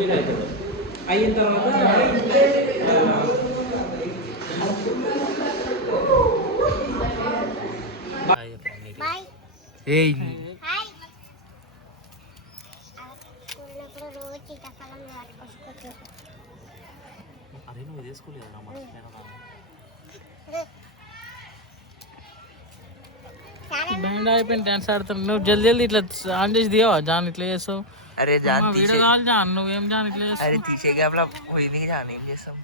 Complete అవుతుంది. అయిన తర్వాత అరే నువ్వు తీసుకోలేదు బ్యాండ్ అయిపోయింది డాన్స్ ఆడుతాను. నువ్వు జల్దీ జల్దీ ఇట్లా ఆన్ చేసి దిగావా జాన్ ఇట్లా చేస్తావు? అరే జాన్ వీడియో కావాలి జాన్, నువ్వేం జాన్ ఇట్లా చేస్తావు? అరే తీసే గ్యాప్లో పోయింది జాన్, ఏం చేస్తాం?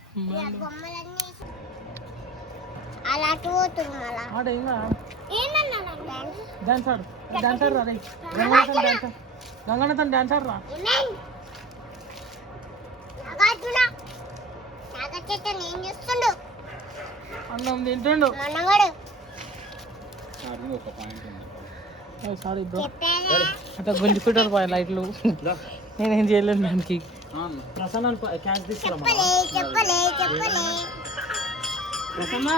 డాన్స్ ఆడు, డాన్స్ ఆడు రా, గంగన్నతో డాన్స్ ఆడు రా. అన్నం తింటుండు. సారీ బ్రో, అట్లా గుంజుకుంటారు పోయి లైట్లు. నేనేం చేయలేను దానికి. ప్రసన్న క్యాష్ తీసుకురా ప్రసన్న.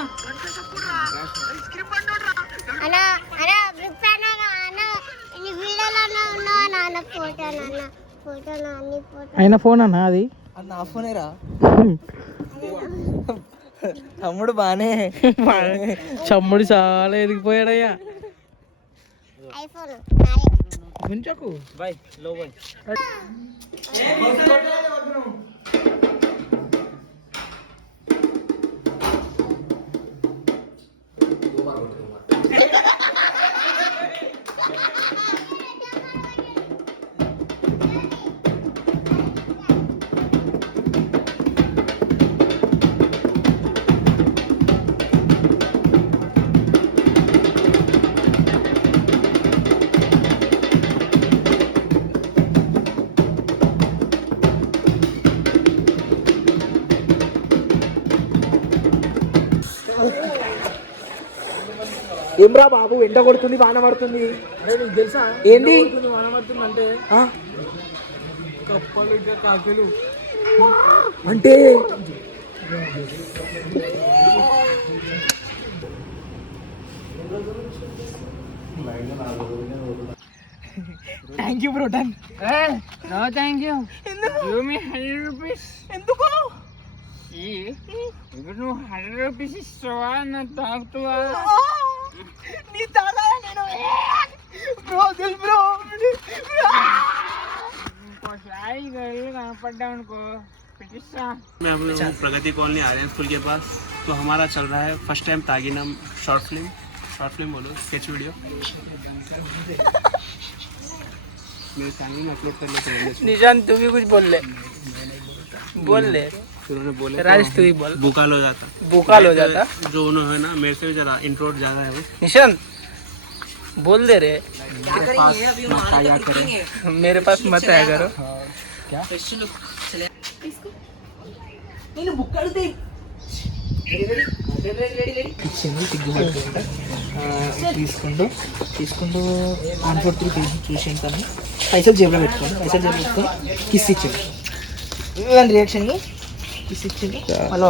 అయినా ఫోన్ అన్నా అది? నా ఫోనేరా తమ్ముడు. బానే చమ్ముడు చాలా ఎదిగిపోయాడయ్యా. గుంచకు బాయ్ లో బాయ్. ఏమ్రా బాబు, ఎండ కొడుతుంది, వాన పడుతుంది. అరే నీకు తెలుసా ఏంది వాన పడుతుంది అంటే? కప్పలు ఇట్లా కాకులు అంటే thank you bro. Done. No thank you. Give me 100 rupees. ఎందుకు? ఇప్పుడు నువ్వు 100 రూపీస్ ఇస్తావా నా తాగుతావా? నీ తాగా నేను బ్రో దిల్ బ్రో. ఇంకోసారి కనపడ్డావు అనుకో पिटिस्ता। मैं हम लोग प्रगति कॉलोनी आर्यन स्कूल के पास। तो हमारा चल रहा है फर्स्ट टाइम तागिनम शॉर्ट फिल्म बोलो स्केच वीडियो मेरे चैनल में अपलोड करने के लिए। निशान तू भी कुछ बोल ले उन्होंने बोले राजेश तू ही बोल। बुकाल हो जाता जो उन्होंने ना मेरे से भी जरा इंट्रोड ज़्यादा है वो। निशान बोल दे रे। क्या करें मेरे पास मत आया करो। क्या నేను బుక్ అడితే ఇచ్చింది సిగ్గుపడుతుంట తీసుకుంటూ 143 పేజ్ చూసి కానీ పైసలు జేబులో పెట్టుకొని కిస్ ఇచ్చాడు. ఇవన్నీ రియాక్షన్కి కిస్ ఇచ్చింది. హలో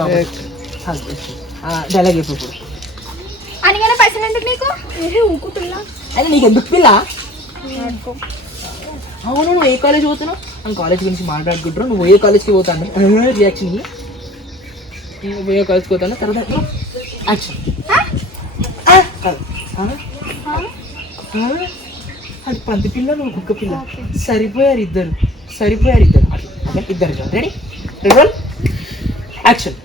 డైలాగ్ చెప్పు ఇప్పుడు. అనిగానే పైసలు ఎందుకు నీకు? ఊకుతున్నా అయితే నీకు ఎందుకు పిల్ల? అవును నువ్వు ఏ కాలేజ్ పోతున్నావు? నేను కాలేజ్ గురించి మాట్లాడుకుంటారు. నువ్వు ఏ కాలేజ్కి పోతాను రియాక్షన్ నువ్వు ఏ కాలేజ్కి పోతాను తర్వాత యాక్షన్. అది పంది పిల్ల నువ్వు కుక్క పిల్ల సరిపోయారు ఇద్దరు ఇద్దరు రెడీ రోల్ యాక్షన్.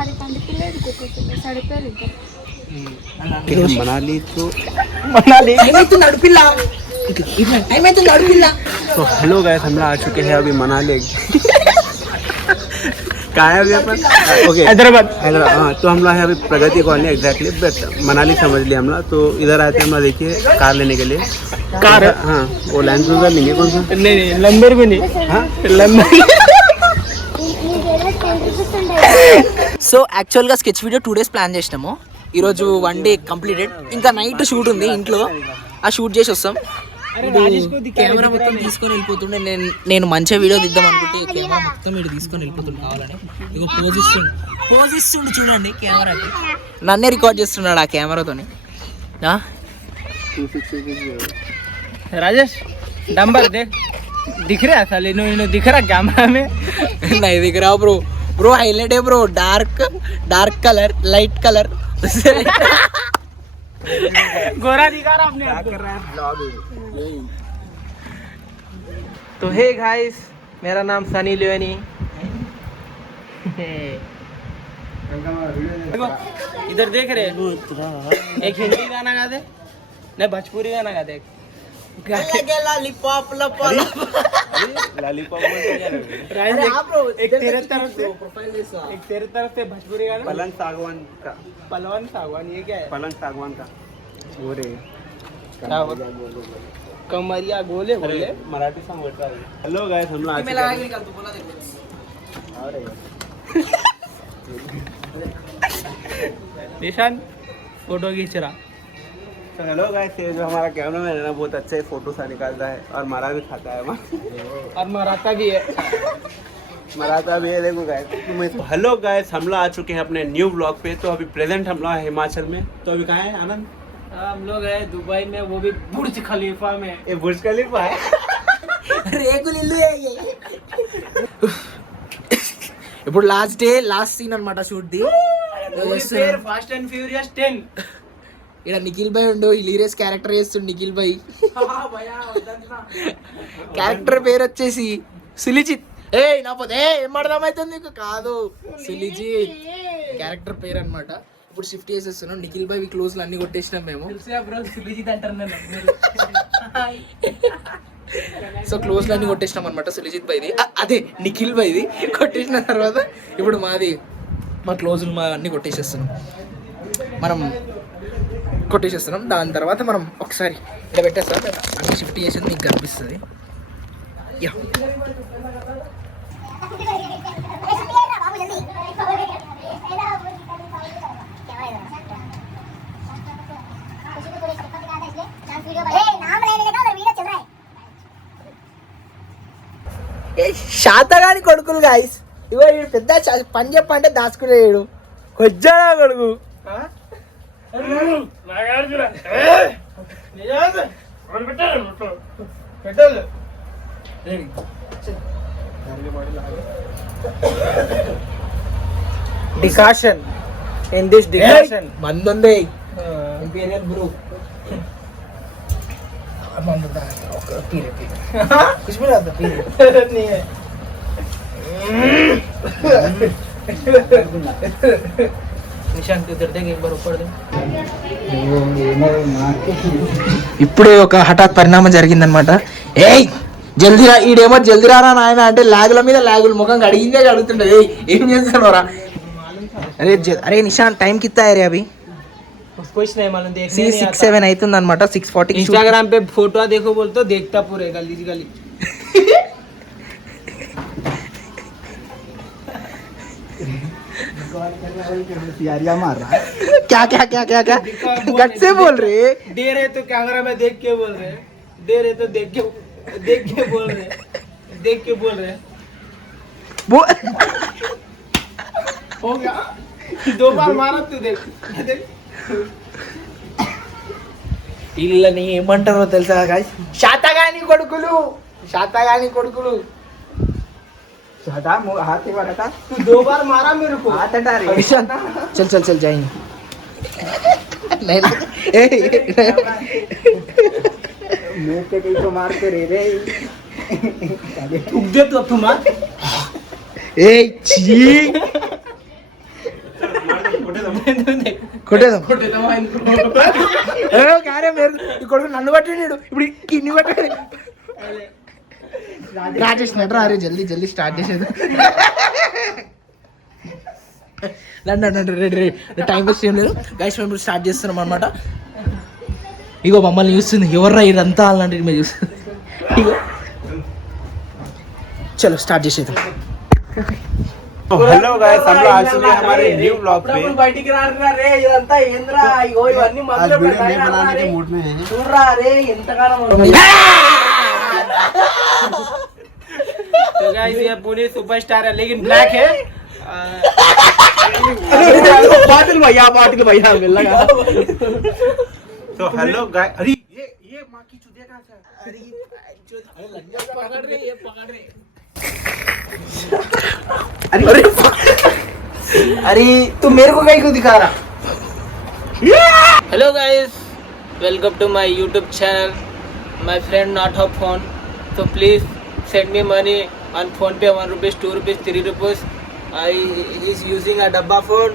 అది పంది పిల్ల ఇది కుక్క పిల్ల సరిపోయారు ఇద్దరు. మనాలి ఏమైతుంది నడుపిల్ల ఇట్లా ఏమైతుంది నడుపిల్ల. तो हेलो गाइस हम लोग आ चुके हैं अभी मनाली कहाँ है अभी अपन? ओके हैदराबाद। हाँ तो हम लोग हैं अभी प्रगति कॉलोनी एग्जैक्टली बट मनाली समझ लिया हम लोग। तो इधर आते हैं हम लोग देखिए कार लेने के लिए। कार है हाँ वो लैंड क्रूजर लेंगे कौन सा? नहीं लंबोर्गिनी। हाँ సో యాక్చువల్గా స్కెచ్ వీడియో 2 days ప్లాన్ చేసినాము. ఈరోజు 1 day కంప్లీటెడ్. ఇంకా నైట్ షూట్ ఉంది ఇంట్లో, ఆ షూట్ చేసి వస్తాం. కెమెరా మొత్తం తీసుకొని వెళ్ళిపోతుండే. నేను మంచిగా వీడియో దిద్దాం అనుకుంటే కెమెరా మొత్తం ఇటు తీసుకొని వెళ్ళిపోతుండే కావాలని. ఇక పోజ్ ఇస్తుండు చూడండి కెమెరాకి. నన్నే రికార్డ్ చేస్తున్నాడు ఆ కెమెరాతోని. राजेश डंबर दे दिख रहा है साले इन्हों दिख रहा कैमरा में नहीं दिख रहा ब्रो. ब्रो हाईलाइट है bro. Dark colour light colour. गोरा दिखा रहा अपने आप को. तो हे गाइस, मेरा नाम सनी लियोनी. इधर देख रहे एक हिंदी गाना गा दे, नहीं भोजपुरी गाना गा दे. लॉलीपॉप लॉलीपॉप एक तेरे तरफ से भोजपुरी गाना. पलंग सागवान का. पलवन सागवान ये क्या है? पलंग सागवान का वो रे क्या होता? कमरिया गोले बोले मराठी सॉन्ग बता रहे. हेलो गाइस, हम लोग आज निशान फोटो खींच रहा. तो हेलो गाइस, ये जो हमारा कैमरा मैन है ना, बहुत अच्छे फोटो सा निकालता है और मारा भी खाता है. और मराठा भी है. मराठा भी है. देखो गाइस, हेलो गाइस, हम लोग आ चुके हैं अपने न्यू ब्लॉग पे. तो अभी प्रेजेंट हम लोग हिमाचल में. तो अभी कहाँ है आनंद? हम लोग है दुबई में, वो भी बुर्ज खलीफा में. ये बुर्ज खलीफा है. ఇప్పుడు లాస్ట్ సీన్ అన్నమాట shoot the. Fast and furious 10. ఇక్కడ నిఖిల్ భాయ్ ఉండు, హిలీరియస్ క్యారెక్టర్ చేస్తుండు నిఖిల్ భాయ్. క్యారెక్టర్ పేరు వచ్చేసి సులిజిత్. నా పోతే ఏం అర్థమవుతుంది నీకు? కాదు, సులిజిత్ క్యారెక్టర్ పేరు అన్నమాట. ఇప్పుడు షిఫ్ట్ చేసేస్తున్నాం. నిఖిల్ భాయ్ క్లోజ్ అన్ని కొట్టేసినాం మేము. సులిజిత్ అంటారు. సో క్లోజ్ అన్ని కొట్టేసినాం అనమాట. సులిజిత్ భాయ్ది, అదే నిఖిల్ భాయ్ది కొట్టేసిన తర్వాత ఇప్పుడు మాది మా క్లోజులు మా అన్ని కొట్టేసేస్తున్నాం. దాని తర్వాత మనం ఒకసారి ఇలా పెట్టేస్తాం. అన్ని షిఫ్ట్ చేసేది మీకు కనిపిస్తుంది. యా శాతగాని కొడుకులు గాయస్. ఇగో వీడు పెద్ద పని చెప్పంటే దాచుకునేవాడు. కొజ్జా కొడుకు. డికాషన్ ఇన్ దిస్ డికాషన్ మందుంది ఇంపీరియల్ బ్రూ. ఇప్పుడే ఒక హఠాత్ పరిణామం జరిగిందనమాట. ఏయ్ జల్దీరా, ఈడేమో జల్దీరారా నాయన అంటే లాగుల మీద లాగులు ముఖం అడిగిందే అడుగుతుండే. ఏం చేస్తున్నారా? అరే నిషాన్ టైం కిత్తా రే అభి? कुछ नहीं मालूम. 6:07 అవుతుంది అనమాట. 6:40 इंस्टाग्राम पे फोटो देखो बोल तो देखता पूरे गली गली. क्या क्या क्या क्या क्या गट से बोल रहे. दे रहे तो कैमरा में देख के बोल रहे. दे रहे तो देख के बोल रहे. देख के बोल रहे. हो गया. 2 बार मारा तू. देख వీళ్ళని ఏమంటారో తెలుసా గాయ్స్? శాతగాని కొడుకులు. तू 2 बार मारा मेरे को. चल जाएंगे. मुंह पे कहीं तो मारते रे. थूक दे तो तुम. కొట్టేదాం. కొడుకు నన్ను పట్టినాడు. ఇప్పుడు కిన్ని పట్టాడు. రాజేష్ నటరా. అరే జల్దీ స్టార్ట్ చేసేది. రెడీ టైం వేస్ట్ ఏం లేదు గైస్. మేము ఇప్పుడు స్టార్ట్ చేస్తున్నాం అనమాట. ఇగో మమ్మల్ని చూస్తుంది. ఎవర్రా ఇదంతా అలాంటి మేము చూస్తుంది. ఇగో చలో స్టార్ట్ చేసేద్దాం. हेलो गाइस, हम लोग आ चुके हैं हमारे न्यू ब्लॉग पे. బయటికి రారా రే. ఇదంతా ఏంద్రా? ఇగో ఇవన్నీ आज वीडियो नहीं बनाने के मूड में हैं. చూడరా రే ఎంతకాలం. तो गाइस ये पूरी सुपरस्टार है लेकिन ब्लैक है. बाटिल भैया मिल लगा. तो हेलो गाइस, अरे ये अरे तू मेरे को कहीं को दिखा रहा. Hello guys, welcome to my YouTube channel. My friend not have phone, so please send me money on phone pay. 1 rupees, 2 rupees, 3 rupees. Is using a dabba phone,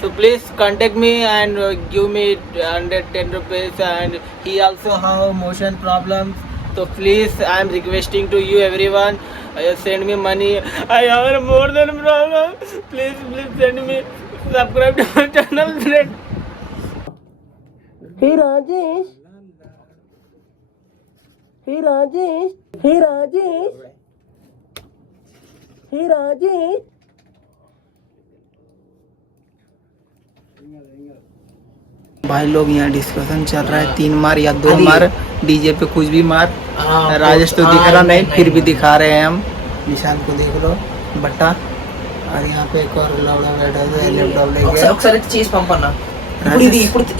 so please contact me and give me 110 rupees. And he also have motion problems, so please I am requesting to you everyone, send me money. I have more than problem. Please send me. Subscribe to my channel, friend. Hey Rajesh. Hey Rajesh. Hey Rajesh. Hey Rajesh. भाई लोग यहाँ discussion चल रहा है 3 मार या 2 मार DJ पे कुछ भी मार. राजेश तो दिख रहा नहीं, फिर भी दिखा रहे हैं हम. निशान को देख लो बट्टा. और यहाँ पे एक और लौड़ा बैठा है लैपटॉप लेके. ఒకసారి చేసి పంపన్నా.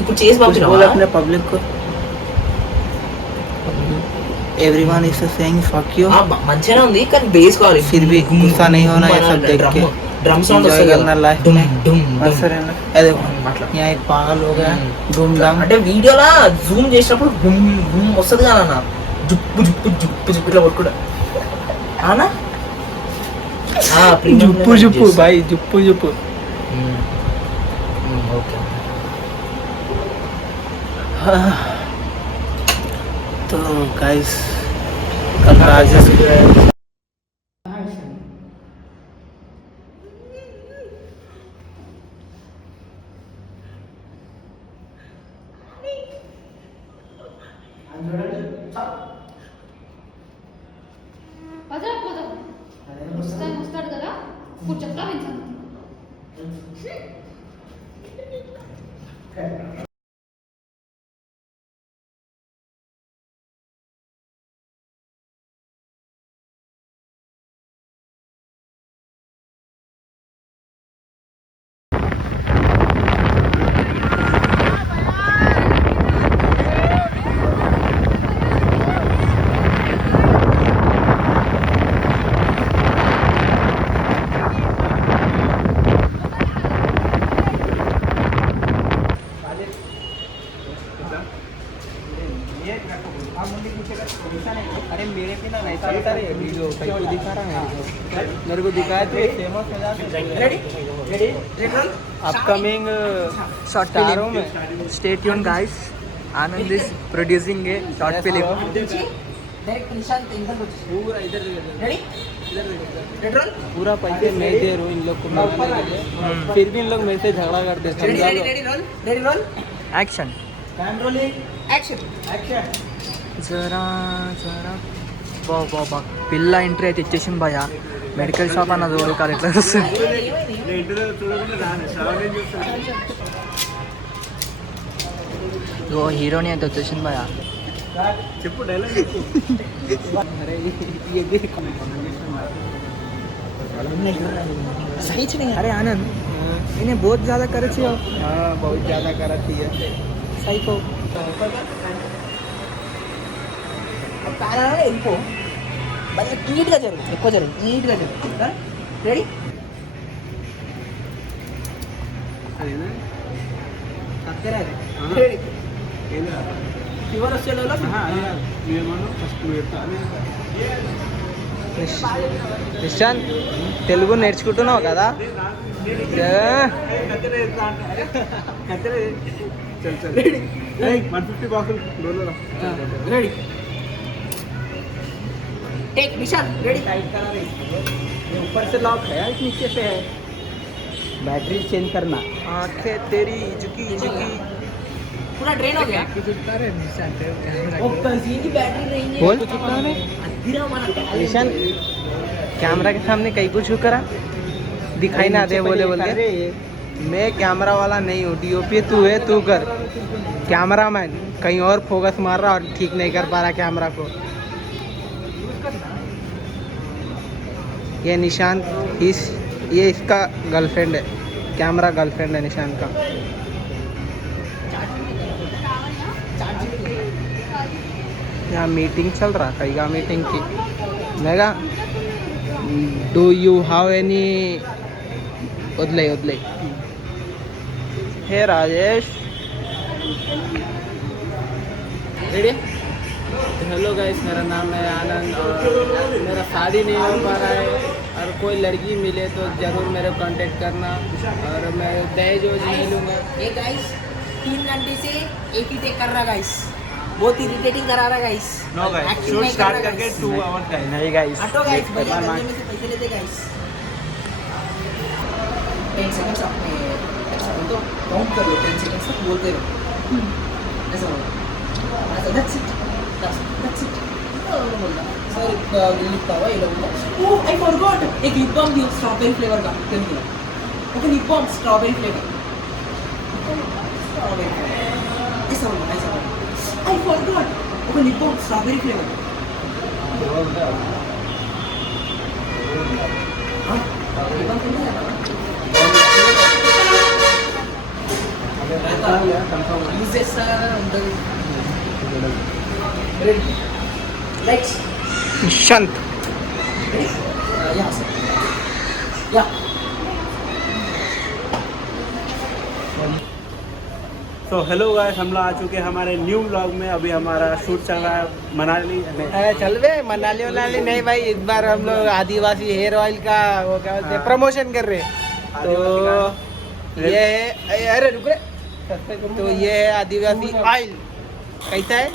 ఇప్పుడు చేసి పంపినా बोल अपने पब्लिक को. Everyone is saying fuck you. మంచిగానే ఉంది కానీ బేస్ కావాలి. फिर भी गुस्सा नहीं होना ये सब देख के. ड्रम साउंड వస్తుంది కదా లైఫ్ में సరే అదే यहाँ एक पागल हो गया डूम डम. అంటే వీడియోలా జూమ్ చేసినప్పుడు బుమ్ బుమ్ వస్తుంది కదా అన్న. జుప్పు జుప్పు జుప్పు జుప్పు ఇట్లా కొట్టుకుంటా ఆనా. జుప్పు జుప్పు భాయ్ జుప్పు జుప్పు. ఓకే तो गाइस कल राजेश వస్తాడు కదా కూర్చొని వింటాను. अरे मेरे पे ना वैसा होता है वीडियो कहीं को दिखा रहा है मेरे को दिखाया तो फेमस हो जाता. अपकमिंग स्टारों में stay tune guys. Anand is producing A short film. पूरा पैसे मैं दे रहा हूँ इन लोग को मिलने के लिए. फिर भी इन लोग मेरे से झगड़ा करते हैं. एक्शन జరా జరా బాబా పిల్ల ఎంట్రీ అయితే ఇచ్చేసింది భయ. మెడికల్ షాప్ అన్న చూడు కాదు ఎట్లా వస్తుంది. ఓ హీరోని అయితే వచ్చేసింది భయ. చెప్పు డైలాగ్. सही नहीं. अरे आनंद इन्हें बहुत ज़्यादा कर रही हो. हाँ बहुत ज़्यादा कर रही है. सही को వెళ్ళిపో. నీట్గా జరుగు, ఎక్కువ జరుగు, నీట్గా జరుగు. రెడీ. ఫీవర్ వచ్చే నిశాన్ తెలుగు నేర్చుకుంటున్నావు కదా. రెడీ टेक निशान रेडी. टाइट करा दे. ये ऊपर से लॉक है या नीचे से है. बैटरी चेंज करना. आंखें तेरी झुकी झुकी पूरा ड्रेन हो गया. वो कंसीन की बैटरी नहीं है. बोल निशान कैमरा के सामने कहीं कुछ करा दिखाई ना दे बोले बोल के. मैं कैमरा वाला नहीं हूँ. डीओपी तू है, तू कर. कैमरा मैन कहीं और फोकस मार रहा और ठीक नहीं कर पा रहा कैमरा को. ये निशान ये इसका गर्लफ्रेंड है. कैमरा गर्लफ्रेंड है निशान का. यहाँ मीटिंग चल रहा कईगा मीटिंग की मेगा डू यू हैव एनी उदले उदले हे राजेश रेडी हेलो गाइस मेरा नाम है आनंद और मेरा शादी नहीं हो पा रहा है और कोई लड़की मिले तो ज़रूर मेरे कांटेक्ट करना और मैं दहेज वोज नहीं लूँगा। ये गाइस 3 घंटे से एक ही टेक कर रहा गाइस, बहुत इरिटेटिंग करा रहा guys. No guys, shoot start करके 2 आवर्स का नहीं गाइस। हटो गाइस, भैया गंदे में से पैसे लेते गाइस। 10 सेकंड्स आपने तो काउंट कर लो, 10 सेकंड्स तक बोलते रहो ऐसा बोलो, ऐसा that's it, that's it. Sir lip का ये लोग ओह आई फॉरगॉट, एक लिप बाम दियो स्ट्रॉबेरी फ्लेवर का, chemical okay, lip balm strawberry flavour, strawberry ऐसा बोलो, ऐसा बोलो I forgot, okay lip balm strawberry flavour. हाँ lip balm flavour uses ready lights Nishant यहाँ से या तो हेलो गाइस, हम लोग आ चुके हैं हमारे न्यू व्लॉग में। अभी हमारा शूट चल रहा है मनाली में। चल बे मनाली वनाली नहीं भाई, इस बार हम लोग आदिवासी हेयर ऑयल का वो क्या बोलते हैं प्रमोशन कर रहे हैं। तो ये है, अरे रुक रे, तो ये है आदिवासी ऑयल। कैसा है?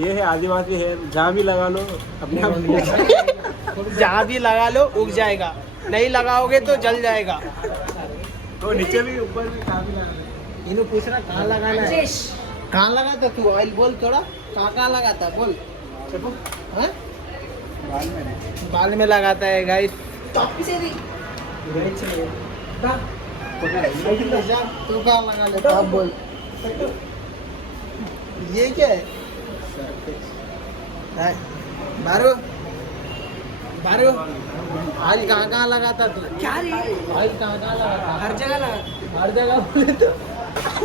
ये है आदिवासी हेयर, जहाँ भी लगा लो अपने आप जहाँ भी लगा लो उग जाएगा, नहीं लगाओगे तो जल जाएगा। तो नीचे भी ऊपर भी कहाँ भी लगा इन्हें पूछना कहाँ लगाना है, कहाँ लगाता तू ऑयल बोल, थोड़ा कहाँ लगाता बोल, हाँ? बाल में लगाता है गाइस। टॉप से भी तू कहाँ लगा लेता आप बोल। ये क्या है? बारो बारो ऑयल कहाँ लगाता तू? क्या रे, ऑयल कहाँ लगाता? हर जगह लगा, हर जगह बोले तो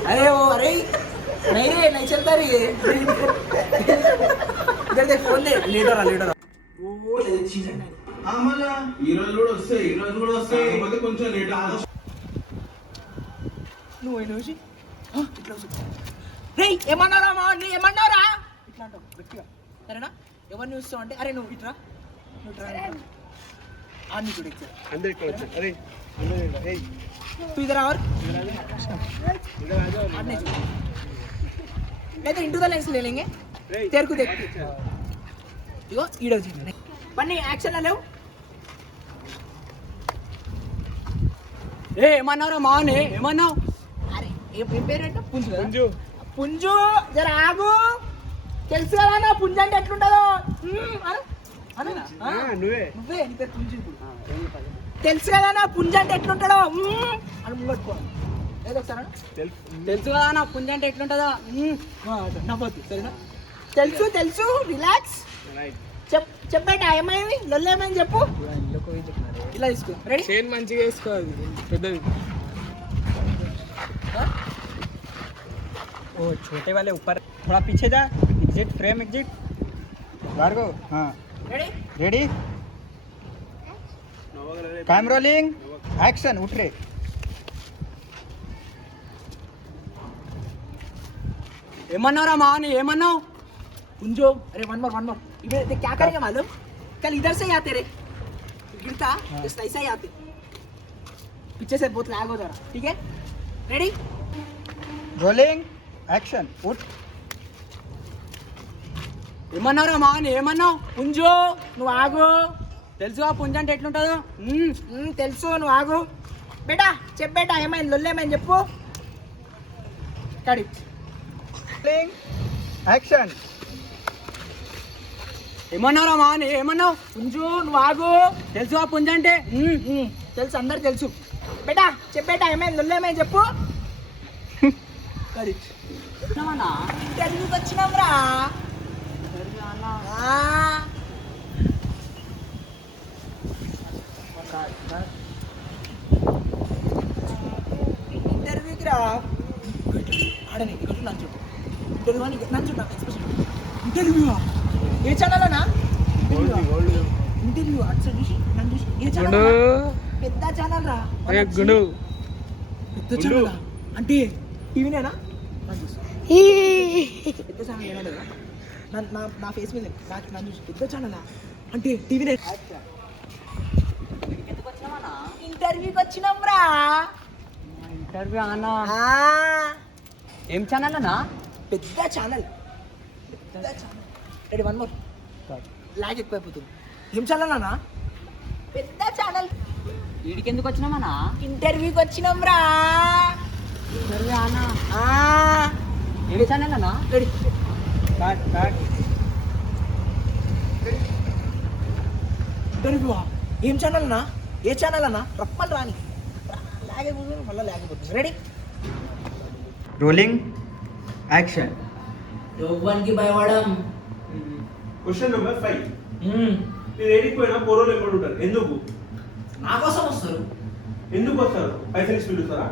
अरे वो अरे नहीं रे, नहीं चलता रे ये। इधर देख, फोन ले, लीडर लीडर वो ले चीज है నువ్వు ఎనోసి ఇట్లా వస్తుంది రే, ఏమన్నారా మా నీ ఏమన్నారా ఇట్లా అంటావు గట్టిగా, సరేనా? ఎవరిని చూస్తావు అంటే అరే నువ్వు ఇట్రా, నువ్వు ట్రా ఆన్ని చూడు ఇచ్చా अंदर इतना अच्छा। अरे अंदर ए तू इधर और आने चलो, नहीं तो इंटू द लेंस ले लेंगे तेरे को देख के। इगो ఈడో చూడండి పన్ని యాక్షన్ లేవు। ఏ ఏమన్నారా మానే, ఏమన్నావు? అరే ఏం పేరంట? పుంజు కదా, పుంజు పుంజు జర ఆగు, తెలుసు కదా నా పుంజు అంటే ఎట్లుంటుందో। నువ్వే నువ్వే నీ పేరు పుంజు, తెలుసు కదా నా పుంజు అంటే ఎట్లుంటాడో అని ముంగట్టుకో ఏదో ఒకసారి తెలుసు కదా నా పుంజు అంటే ఎట్లుంటుందో నవ్వద్దు, సరేనా? తెలుసు తెలుసు, రిలాక్స్, చెప్పేట ఏమైంది లొల్లేమని చెప్పు, ఇలా తీసుకో రెడీ చైన్ మంచిగా వేసుకోవాలి పెద్దది। वो छोटे वाले ऊपर थोड़ा पीछे जा, एग्जिट फ्रेम एग्जिट भार्गव। हाँ ready ready, cam rolling action, उठ रे। ఏమన్నారా మాని, ఏమన్నావు? पुंजो अरे वन मोर इधर देख क्या करेंगे मालूम, कल इधर से ही आते रे, गिरता जस्ट ऐसा ही आते, पीछे से बहुत लैग हो जा रहा, ठीक है? रेडी रोलिंग एक्शन, उठ। ఏమన్నారా మాని, ఏమన్నావు? పుంజు నువ్వు ఆగు, తెలుసుగా పుంజు అంటే ఎట్లుంటుందో, తెలుసు, నువ్వు ఆగు బేటా, చెప్పేటా ఏమైంది లొల్లేమని చెప్పు, కడి रोलिंग एक्शन, ఏమన్నారా మాని, ఏమన్నావు? పుంజు నువ్వు ఆగు, తెలుసుగా పుంజు అంటే, తెలుసు, అందరు తెలుసు బేటా, చెప్పేటా ఏమైంది లొల్లేమని చెప్పు, కడి ఇంటర్వ్యూకి వచ్చినాం రా, ఇంటర్వ్యూకి రా ఆడని నంచు ఇంటర్వ్యూ అని నంచు ఎక్స్ప్రెషన్ ఇంటర్వ్యూ ఏ ఛానల్ అన్నా ఇంటర్వ్యూ అటు సైడ్ చూసి నన్ను చూసి ఏ ఛానల్ పెద్ద ఛానల్ రా గుండు పెద్ద ఛానల్ అంటే టీవీనేనా పెద్ద ఛానల్ ఏనా లేదా నా ఫేస్ మీద నన్ను చూసి పెద్ద ఛానల్ అంటే టీవీనే ఇంటర్వ్యూకి వచ్చినాం రా ఇంటర్వ్యూ అన్నా ఏం ఛానల్ అన్నా పెద్ద channel ready one more lag ఎక్కువైపోతుంది ఏం ఛానల్ అన్నా పెద్ద ఛానల్ వీడికి ఎందుకు వచ్చినామన్నా ఇంటర్వ్యూకి వచ్చినాం రా ఇంటర్వ్యూ అన్నా ఏం ఛానల్ అన్నా రెడీ ఇంటర్వ్యూవా ఏం ఛానల్ అన్నా ఏ ఛానల్ అన్నా రప్పని రాని లాగ్ అయిపోతుంది మళ్ళీ లాగ్ అయిపోతుంది రెడీ రోలింగ్ యాక్షన్ యోగానికి భయపడం క్వశ్చన్ నెంబర్ 5 మీరు ఏడికి పోయినా పోరోలు ఎక్కడ ఉంటారు ఎందుకు నా కోసం వస్తారు. ఎందుకు వస్తారు పైసలు ఇచ్చి పిలుస్తారా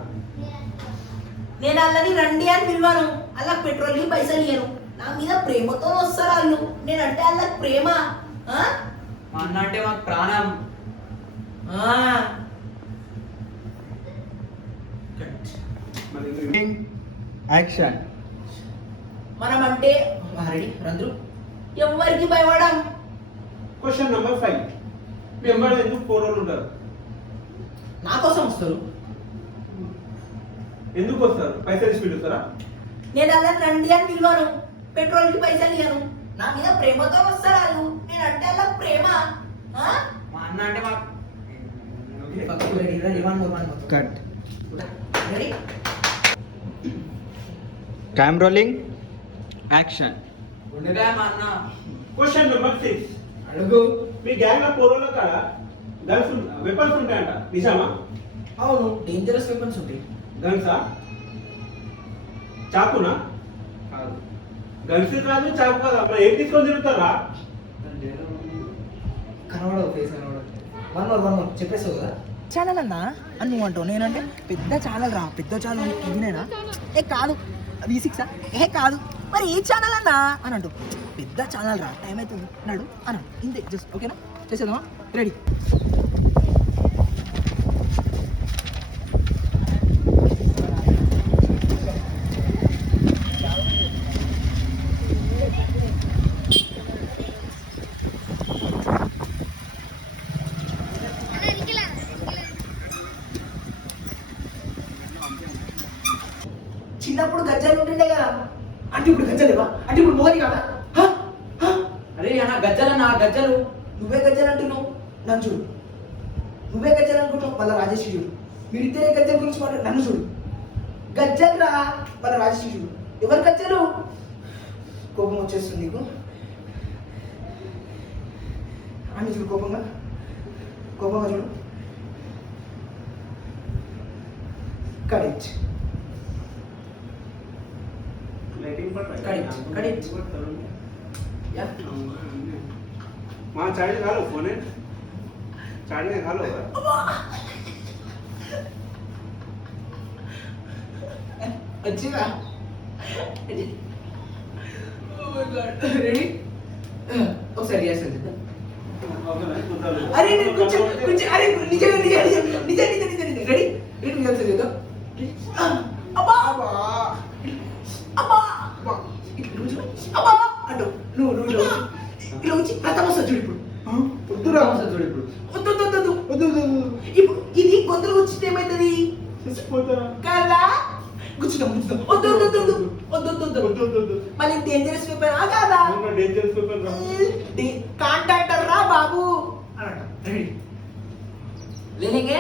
నేను వాళ్ళని రండి అని పిలవను, అలా పెట్రోల్కి పైసలు ఇయ్యను. నా మీద ప్రేమతో వస్తారు వాళ్ళు. నేనంటే వాళ్ళకి ప్రేమ. మా అన్న అంటే మాకు ప్రాణం. యాక్షన్ మనం అంటే రంధ్రు ఎవరికి భయపడం. క్వశ్చన్ నెంబర్ 5 మీ అమ్మాయి ఎందుకు పోరోలు ఉంటారు నా కోసం వస్తారు. ఎందుకు వస్తారు పైసలు ఇచ్చి పిలుస్తారా నేను వాళ్ళని రండి అని పిలవను, పెట్రోల్కి పైసలు ఇయ్యను. నా మీద ప్రేమతో వస్తారు వాళ్ళు. నేనంటే వాళ్ళకి ప్రేమ. మా అన్న అంటే మాకు cut ready cam rolling action ఉండగా మా అన్న క్వశ్చన్ నెంబర్ 6 అడుగు. మీ గ్యాంగ్ లో పోరోల కాడ గన్స్ వెపన్స్ ఉంటాయంట నిజమా అవును, డేంజరస్ వెపన్స్ ఉంటాయి. గన్సా చాకునా కాదు. గన్స్ కాదు చాకు కాదు అప్పుడు ఏం తీసుకొని తిరుగుతారా కనబడవు ఫేస్ కనబడవు. వన్ మోర్ చెప్పేసావు కదా ఛానల్ అన్నా అని నువ్వు అంటావు. నేనంటే పెద్ద ఛానల్ రా, పెద్ద ఛానల్ ఇదినేనా? ఏ కాదు V6 ఏ కాదు, మరి ఏ ఛానల్ అన్నా అని అంటావు. పెద్ద ఛానల్ రా, టైం అవుతుంది అన్నాడు అన్నాడు. ఇంతే జస్ట్ ఓకేనా, చేసేద్దామా? రెడీ చిన్నప్పుడు గజ్జలు ఉంటుండే కదా, అంటే ఇప్పుడు గజ్జలేవా? అంటే ఇప్పుడు మోది కదా? అరే అన్న గజ్జలు నా గజ్జలు. నువ్వే గజ్జలు అంటున్నావు, నన్ను చూడు. నువ్వే గజ్జలు అనుకుంటావు, మళ్ళీ రాజేష్ చూడు. మీరిద్దరే గజ్జల గురించి మాట్లాడు, నన్ను చూడు. గజ్జలు రా, మళ్ళీ రాజేష్ చూడు. ఎవరు గజ్జలు? కోపం వచ్చేస్తుంది నీకు అని చూడు. కోపంగా చూడు. Correct correct. वहाँ चार्ज खा लो फोन है चार्ज में खा लो अच्छेगा रेडी ఒకసారి yes అంటే అరే కొంచెం అరే నిజే రెడీ రెడీ yes చేద్దాం. అబ్బా అబ్బా అబ్బా అబ్బా అంటూ నువ్వు ఇలా వచ్చి రథం వస్తుంది చూడు. ఇప్పుడు వద్దురా చూడు. ఇప్పుడు వద్దు ఇప్పుడు ఇది గొంతులు వచ్చింది ఏమైతుంది కదా? గుచ్చుతాం వద్దు మళ్ళీ డేంజరస్ పేపర్ కాదా? కాంటాక్టర్ రా బాబు అని రెడీ లేనిగే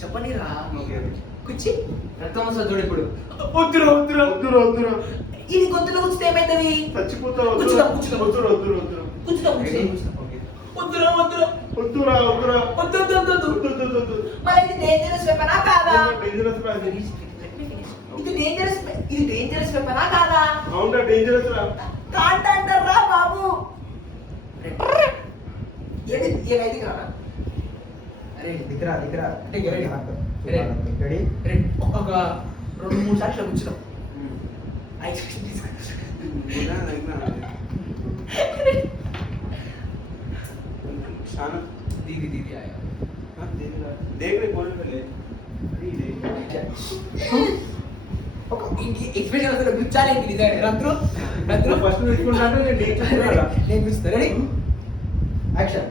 చెప్పండి రా. కుచ్చి రక్తం వస్తుంది చూడు. ఇప్పుడు వద్దురా ఇది గొంతులో వచ్చింది ఏమైతుంది? చచ్చిపోతావు కూర్చుందాం. వద్దు మరి ఇది డేంజరస్ వెపనా కాదా? ఇది డేంజరస్ వెపనా కాదా? కాంటాక్టర్ రా బాబు. ఏది కాదా? అరే దిగరా రెడీ ఒక 2-3 సార్లు కూర్చున్నాం. ఐస్ క్రీమ్ తీసుకుంటా दीदी दीदी आया देख रहे कौन पहले ఎక్స్ప్రెషన్ అసలు గుచ్చాలి రంధ్రు ఫస్ట్ తీసుకుంటాను నేను డేట్ చెప్తాను నేను గుచ్చుతా రెడీ యాక్షన్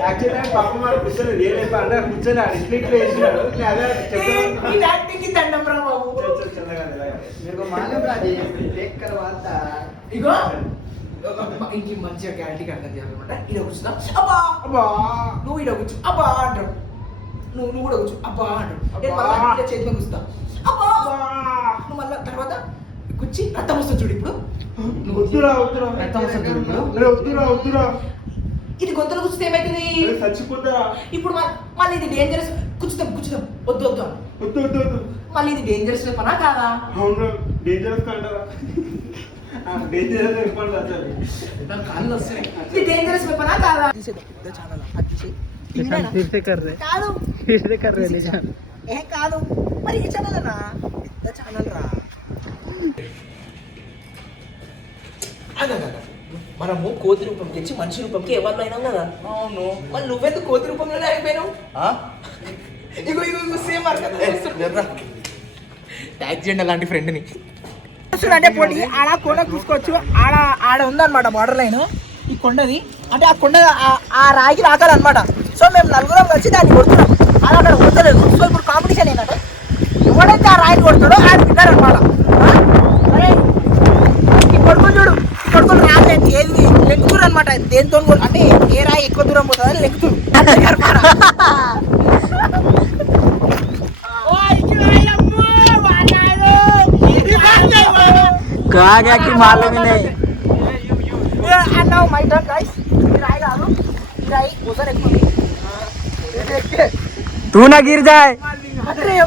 యాక్చువల్లీ పాప మరి కూర్చొని రియల్ అంటే కూర్చొని రిఫ్లెక్ట్ వేసినాడు అదే చెప్తాను ఈ యాక్టింగ్ కి దండం రా బాబు मेरे को मालूम था ये देख करवाता ఇగో ఇంటి మంచిగా క్యారెక్టర్ అర్థం చేయాలన్నమాట ఇలా కూర్చున్నా అబ్బా అబ్బా నువ్వు ఇలా కూర్చో అబ్బా అంటాడు నువ్వు కూడా కూర్చో అబ్బా అంటాడు నేను మళ్ళా ఇలా చేతిలో కూర్చుతా అబ్బా నువ్వు మళ్ళా తర్వాత కూర్చి రక్తం వస్తుంది చూడు ఇప్పుడు వద్దురా వద్దురా రక్తం వస్తుంది చూడు ఇప్పుడు వద్దురా వద్దురా ఇది గొంతులో కూర్చుంటే ఏమైతుంది చచ్చిపోతా ఇప్పుడు మళ్ళీ ఇది డేంజరస్ కూర్చుతాం వద్దు వద్దు అని. వద్దు వద్దు వద్దు మళ్ళీ ఇది డేంజరస్ పనా కాదా అవును డేంజరస్ అంటారా డేంజరస్ చెప్పండి అసలు కాళ్ళు వస్తున్నాయి ఇది డేంజరస్ పనా కాదా फिर से कर रहे కాదు फिर से कर रहे निशान ఏ కాదు మరి ఈ ఛానల్ అన్నా పెద్ద ఛానల్ రా మనము కోతి రూపం తెచ్చి మనిషి రూపంకి ఎవరిలో అయినాం కదా అవును మరి నువ్వెందుకు కోతి రూపంలోనే అయిపోయినావు ఇగో సేమ్ ట్యాక్స్ చేయండి అలాంటి ఫ్రెండ్ని అంటే పోటీ ఆడ కొండ చూసుకోవచ్చు ఆడ ఉందన్నమాట బార్డర్ లైన్ ఈ కొండది అంటే ఆ కొండ ఆ రాయికి రాకాలన్నమాట సో మేము నలుగురం కలిసి దాన్ని కొడుతున్నాం అది అక్కడ కొడతలేదు సో ఇప్పుడు కాంపిటీషన్ ఏంటంటే ఎవడైతే ఆ రాయిని కొడతాడో ఆయన విన్నారు అనమాట ఈ కొడుకుని చూడు ఈ కొడుకుని రాదు ఏది లెంగుతురు అనమాట దేనితో అంటే ఏ రాయి ఎక్కువ దూరం పోతుంది అని లెంగుతురు कहा कि मालूम ही नहीं and now my turn guys राई डालो राई उधर एक तू ना गिर जाए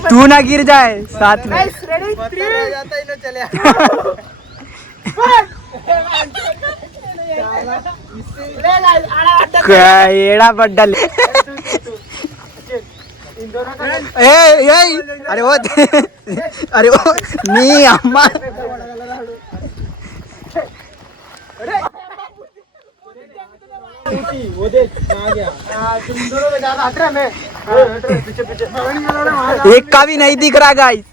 तू ना गिर जाए साथ में guys ready 3 जाता ही ना चले ले guys आड़ा ఏడా పడ్డాలి అరే ఓ అరే ఓ నీ అమ్మ वो देख आ गया तुम दोनों में ज्यादा हट रहे मैं पीछे पीछे एक का भी नहीं दिख रहा गाइस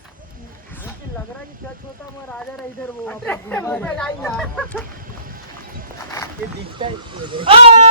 लग रहा है कि क्या छोटा मैं राजा रहा इधर वो ये दिखता है